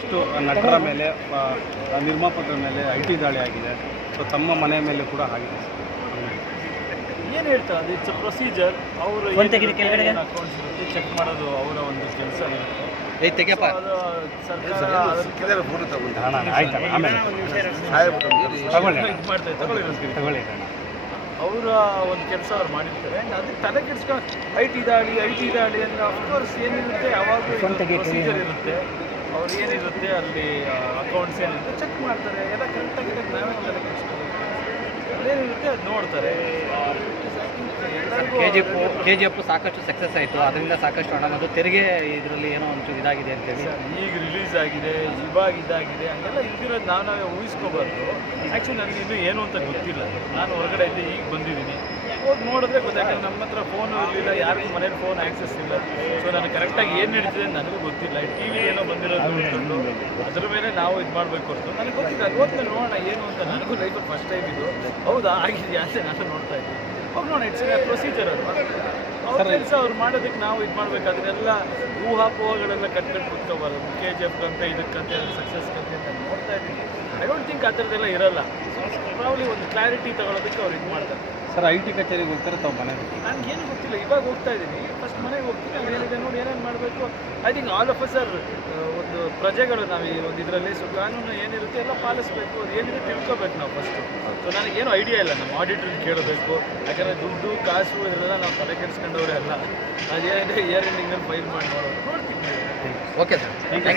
ಸಾಕಷ್ಟು ನಟರ ಮೇಲೆ ನಿರ್ಮಾಪಕರ ಮೇಲೆ IT ದಾಳಿ ಆಗಿದೆ. ಸೊ ತಮ್ಮ ಮನೆ ಮೇಲೆ ಕೂಡ ಆಗಿದೆ. ಏನು ಹೇಳ್ತಾರೆ ಅದು ಇಟ್ಸ್ ಪ್ರೊಸೀಜರ್. ಅವರು ಅಕೌಂಟ್ಸ್ ಇರುತ್ತೆ ಚೆಕ್ ಮಾಡೋದು ಅವರ ಒಂದು ಕೆಲಸ ಇರುತ್ತೆ. ಅದು ಸರ್ಕಾರ ಅವರ ಒಂದು ಕೆಲಸ ಅವ್ರು ಮಾಡಿರ್ತಾರೆ. ಅದಕ್ಕೆ ತಲೆ ಕೆಡಿಸ್ಕೊಂಡು IT ದಾಳಿ ಅಂದರೆ ಅಫ್ಕೋರ್ಸ್ ಏನಿರುತ್ತೆ ಯಾವಾಗಲೂ ಪ್ರೊಸೀಜರ್ ಇರುತ್ತೆ. ಅವ್ರು ಏನಿರುತ್ತೆ ಅಲ್ಲಿ ಅಕೌಂಟ್ಸ್ ಏನಿರುತ್ತೆ ಚೆಕ್ ಮಾಡ್ತಾರೆ. ಎಲ್ಲ ಕರೆಕ್ಟಾಗಿದೆ ನಾವೇ ತಲೆ ಕೆಡಿಸ್ಕೊಂಡು ಅದೇನಿರುತ್ತೆ ಅದು ನೋಡ್ತಾರೆ. KGF ಸಾಕಷ್ಟು ಸಕ್ಸಸ್ ಆಯಿತು, ಅದರಿಂದ ಸಾಕಷ್ಟು ಹಣ ಮತ್ತು ತೆರಿಗೆ ಇದರಲ್ಲಿ ಏನೋ ಒಂಚೂರು ಇದಾಗಿದೆ ಅಂತೇಳಿ ಈಗ ರಿಲೀಸ್ ಆಗಿದೆ, ಇವಾಗ ಇದಾಗಿದೆ ಹಂಗೆಲ್ಲ ಇದ್ದಿರೋದು ನಾವೇ ಊಹಿಸ್ಕೋಬಾರ್ದು. ಆ್ಯಕ್ಚುಲಿ ನನಗೆ ಇನ್ನೂ ಏನು ಅಂತ ಗೊತ್ತಿಲ್ಲ. ನಾನು ಹೊರಗಡೆ ಇದ್ದೆ, ಈಗ ಬಂದಿದ್ದೀನಿ. ಹೋಗಿ ನೋಡಿದ್ರೆ ಗೊತ್ತಾಗ್ತದೆ. ನಮ್ಮ ಹತ್ರ ಫೋನು ಇರಲಿಲ್ಲ, ಯಾರಿಗೂ ಮನೇಲಿ ಫೋನ್ ಆ್ಯಕ್ಸಸ್ ಇಲ್ಲ. ಸೊ ನನಗೆ ಕರೆಕ್ಟಾಗಿ ಏನು ನಡೀತಿದೆ ನನಗೂ ಗೊತ್ತಿಲ್ಲ. TV ಏನೋ ಬಂದಿರೋದು ನೋಡಿಕೊಂಡು ಅದ್ರ ಮೇಲೆ ನಾವು ಇದು ಮಾಡಬೇಕು ಹೊರತು ನನಗೆ ಗೊತ್ತಿಲ್ಲ. ಅದು ಹೋದ್ಮೇಲೆ ನೋಡೋಣ ಏನು ಅಂತ. ನನಗೂ ಲೈಫಲ್ಲಿ ಫಸ್ಟ್ ಟೈಮ್ ಇದು ಹೌದಾ ಆಗಿದೆಯಾ ಅಂತ ನಾನು ನೋಡ್ತಾ ಇದ್ದೀನಿ. ಹೋಗಿ ನೋಡೋಣ, ಇಟ್ಸ್ ಪ್ರೊಸೀಜರ್ ಅಲ್ವಾ. ಅವ್ರ ಕೆಲಸ ಅವ್ರು ಮಾಡೋದಕ್ಕೆ ನಾವು ಇದು ಮಾಡಬೇಕು. ಅದನ್ನೆಲ್ಲ ಊಹಾಪೋಹಗಳೆಲ್ಲ ಕಟ್ಕೊಂಡು ಕೂತ್ಕೋಬಾರ್ದು. KGF ಕಂತೆ ಇದಕ್ಕಂತೆ ಅದು ಸಕ್ಸಸ್ ಕಂತೆ ಅಂತ ನೋಡ್ತಾ ಇದ್ದೀನಿ. ಐ ಡೋಂಟ್ ಥಿಂಕ್ ಆ ಥರದ್ದೆಲ್ಲ ಇರಲ್ಲ. ಪ್ರಾಬ್ಲಿ ಒಂದು ಕ್ಲಾರಿಟಿ ತಗೊಳ್ಳೋದಕ್ಕೆ ಅವ್ರು ಇದು ಮಾಡ್ತಾರೆ. ಸರ್ IT ಕಚೇರಿಗೆ ಹೋಗ್ತಾರೆ ತಾವು ಮನೆಗೆ? ನನಗೇನು ಗೊತ್ತಿಲ್ಲ, ಇವಾಗ ಹೋಗ್ತಾ ಇದ್ದೀನಿ. ಫಸ್ಟ್ ಮನೆಗೆ ಹೋಗ್ತೀನಿ, ಅಲ್ಲಿ ಏನಿದೆ ನೋಡಿ ಏನೇನು ಮಾಡಬೇಕು. I think all of us are ಒಂದು ಪ್ರಜೆಗಳು ನಾವು ಈ ಒಂದು ಇದರಲ್ಲಿ. ಸೊ ಕಾನೂನು ಏನಿರುತ್ತೆ ಎಲ್ಲ ಪಾಲಿಸಬೇಕು. ಅದು ಏನಿದೆ ತಿಳ್ಕೊಬೇಕು ನಾವು ಫಸ್ಟು. ಸೊ ನನಗೇನು ಐಡಿಯಾ ಇಲ್ಲ. ನಮ್ಮ ಆಡಿಟ್ರಿಗೆ ಕೇಳಬೇಕು. ಯಾಕಂದರೆ ದುಡ್ಡು ಕಾಸು ಇದೆಲ್ಲ ನಾವು ತಲೆ ಕೆಡಿಸ್ಕೊಂಡವ್ರೆ ಅಲ್ಲ. ಅದೇನಿದೆ ಇಯರ್ ಎಂಡಿಂಗಲ್ಲಿ ಫೈಲ್ ಮಾಡಿ ನೋಡೋದು ನೋಡ್ತೀನಿ. Okay sir.